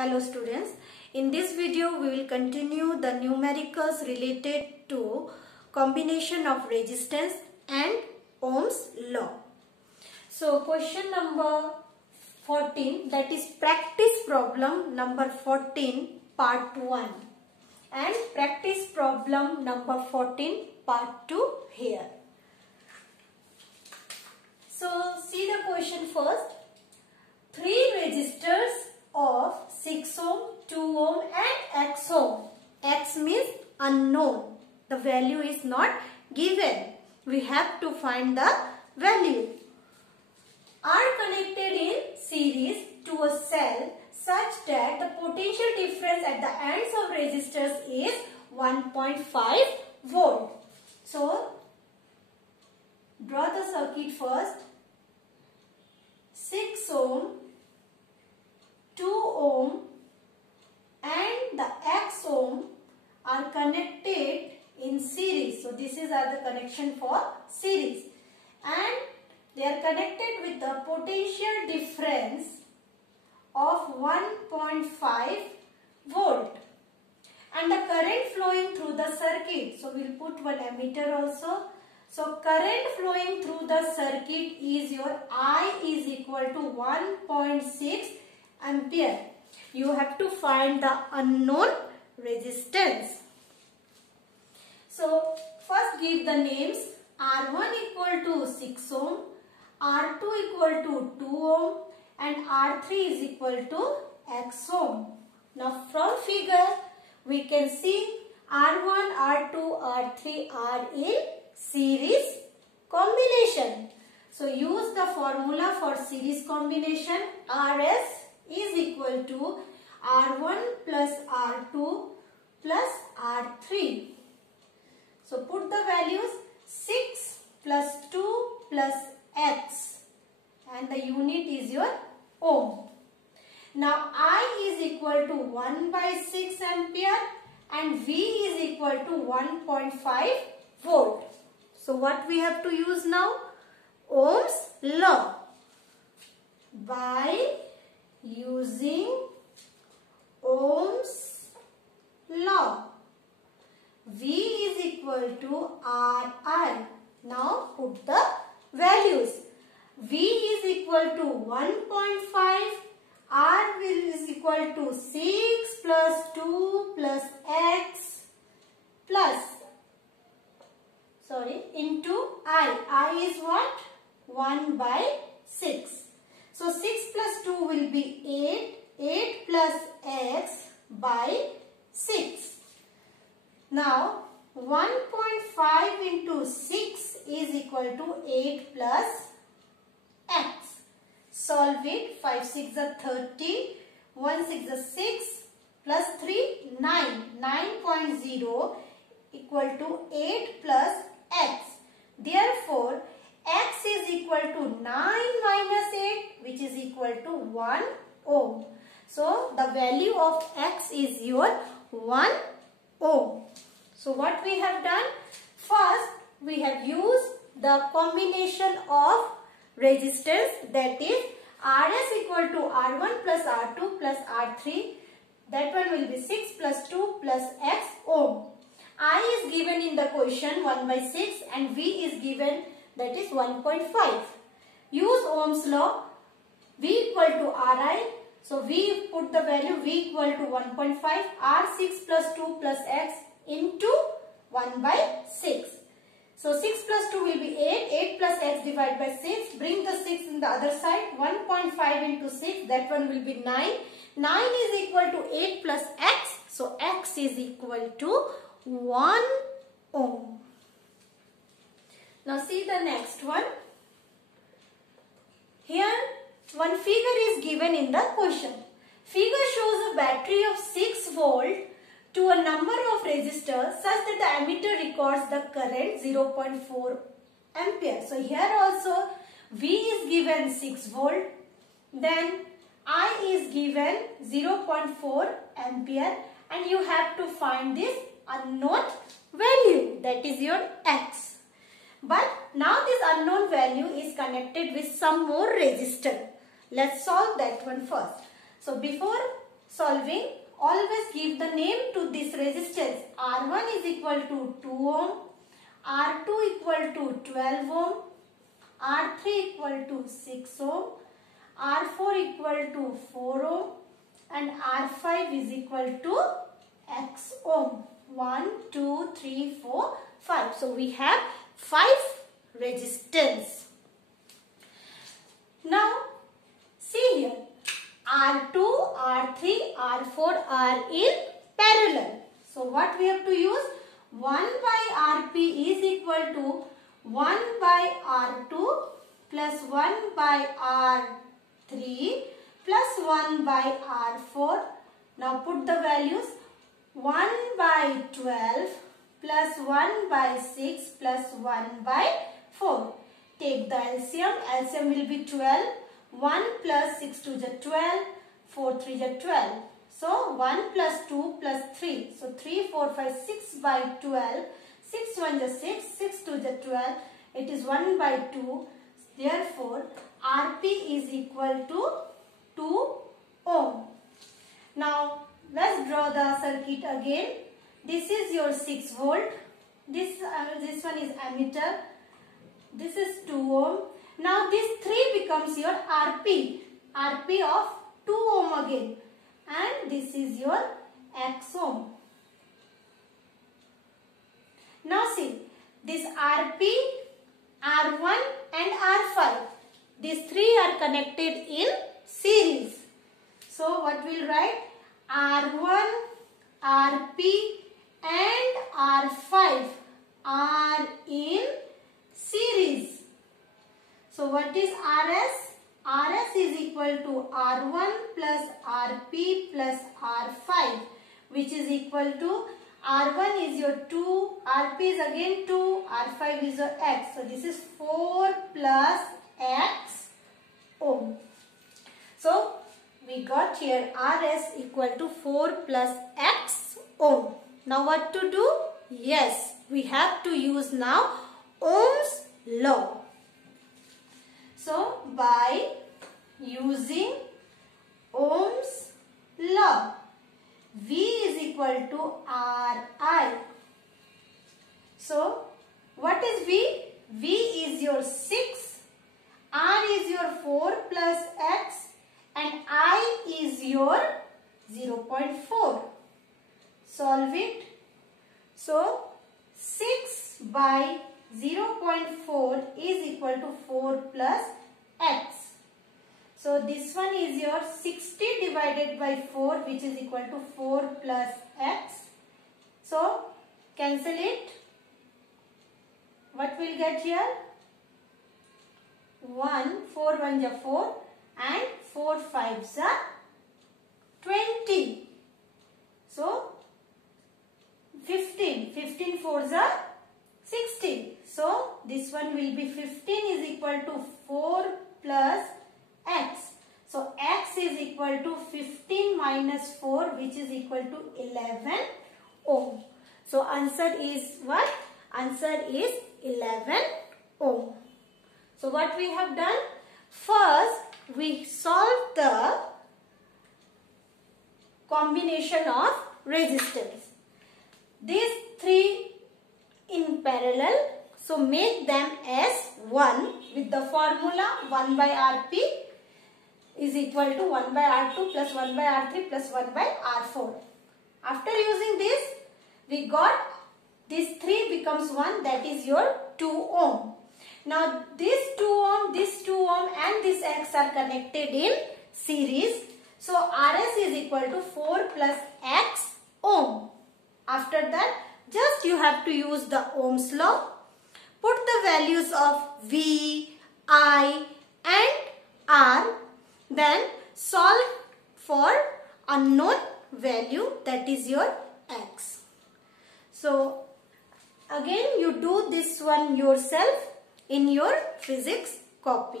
Hello students, in this video we will continue the numericals related to combination of resistance and Ohm's law. So question number 14, that is practice problem number 14 part 1 and practice problem number 14 part 2 here. So see the question first. 3 resistors of 6 ohm, 2 ohm and x ohm. X means unknown. The value is not given. We have to find the value. Are connected in series to a cell such that the potential difference at the ends of resistors is 1.5 volt. So draw the circuit first. 6 ohm, 2 ohm and the x ohm are connected in series. So this is the connection for series and they are connected with the potential difference of 1.5 volt and the current flowing through the circuit. So we will put one ammeter also. So current flowing through the circuit is your I is equal to 1.6 ampere. You have to find the unknown resistance. So first give the names. R1 equal to 6 ohm, R2 equal to 2 ohm and R3 is equal to x ohm. Now from figure we can see R1, R2, R3 are in series combination. So use the formula for series combination. RS is equal to R1 plus R2 plus R3. So put the values 6 plus 2 plus x and the unit is your ohm. Now I is equal to 1 by 6 ampere and V is equal to 1.5 volt. So what we have to use now? Ohm's law. By using Ohm's law, V is equal to Ri. Now put the values. V is equal to 1.5, R is equal to 6 plus 2 plus x plus into I. I is what? 1 by 6. So 6 plus 2 will be 8. 8 plus x by 6. Now 1.5 into 6 is equal to 8 plus x. Solve it. 5 6 are 30. 1 6 are 6 plus 3 9. 9.0 equal to 8 plus x. Therefore, x is equal to 9 minus 8 which is equal to 1 ohm. So, the value of x is your 1 ohm. So, what we have done? First, we have used the combination of resistance, that is Rs equal to R1 plus R2 plus R3. That one will be 6 plus 2 plus x ohm. I is given in the question 1 by 6 and V is given, that is 1.5. Use Ohm's law. V equal to Ri. So we put the value V equal to 1.5. R6 plus 2 plus x into 1 by 6. So 6 plus 2 will be 8. 8 plus x divided by 6. Bring the 6 in the other side. 1.5 into 6. That one will be 9. 9 is equal to 8 plus x. So x is equal to 1 ohm. Now see the next one. Here one figure is given in the question. Figure shows a battery of 6 volt to a number of resistors such that the ammeter records the current 0.4 ampere. So here also V is given 6 volt. Then I is given 0.4 ampere and you have to find this unknown value, that is your x. But now this unknown value is connected with some more resistor. Let's solve that one first. So before solving, always give the name to this resistance. R1 is equal to 2 ohm, R2 equal to 12 ohm, R3 equal to 6 ohm, R4 equal to 4 ohm, and R5 is equal to X ohm. 1, 2, 3, 4, 5. So we have 5 resistance. Now see here, R2, R3, R4 are in parallel. So what we have to use? 1 by Rp is equal to 1 by R2 plus 1 by R3 plus 1 by R4. Now put the values. 1 by 12 plus 1 by 6 plus 1 by 4. Take the LCM. LCM will be 12. 1 plus 6 to the 12. 4 3 the 12. So 1 plus 2 plus 3. So 3, 4, 5, 6 by 12. 6 1 the 6. 6 2 the 12. It is 1 by 2. Therefore, Rp is equal to 2 ohm. Now, let's draw the circuit again. This is your 6 volt. This one is ammeter. This is 2 ohm. Now, this 3 becomes your Rp. Rp of 2 ohm again. And this is your X ohm. Now, see. This Rp, R1 and R5. These 3 are connected in series. So, what we'll write? R1, Rp and R5 are in series. So what is Rs? Rs is equal to R1 plus Rp plus R5, which is equal to R1 is your 2, Rp is again 2, R5 is your X. So this is 4 plus X ohm. So we got here Rs equal to 4 plus X ohm. Now what to do? Yes, we have to use now Ohm's law. So by using Ohm's law, V is equal to Ri. So what is V? V is your 6, R is your 4 plus X, and I is your 0.4. Solve it. So 6 by 0.4 is equal to 4 plus X. So this one is your 60 divided by 4, which is equal to 4 plus X. So cancel it. What we'll get here? 1, 4 1 is 4 and 4 5s are 20. So 15. 15 4s are 60. So this one will be 15 is equal to 4 plus X. So X is equal to 15 minus 4, which is equal to 11 ohm. So answer is what? Answer is 11 ohm. So what we have done? First, we solved the combination of resistance. These 3 in parallel. So make them as 1 with the formula 1 by Rp is equal to 1 by R2 plus 1 by R3 plus 1 by R4. After using this, we got this 3 becomes 1, that is your 2 ohm. Now this 2 ohm and this X are connected in series. So Rs is equal to 4 plus X ohm. After that, just you have to use the Ohm's law. Put the values of V, I and R. Then solve for unknown value, that is your X. So again you do this one yourself in your physics copy.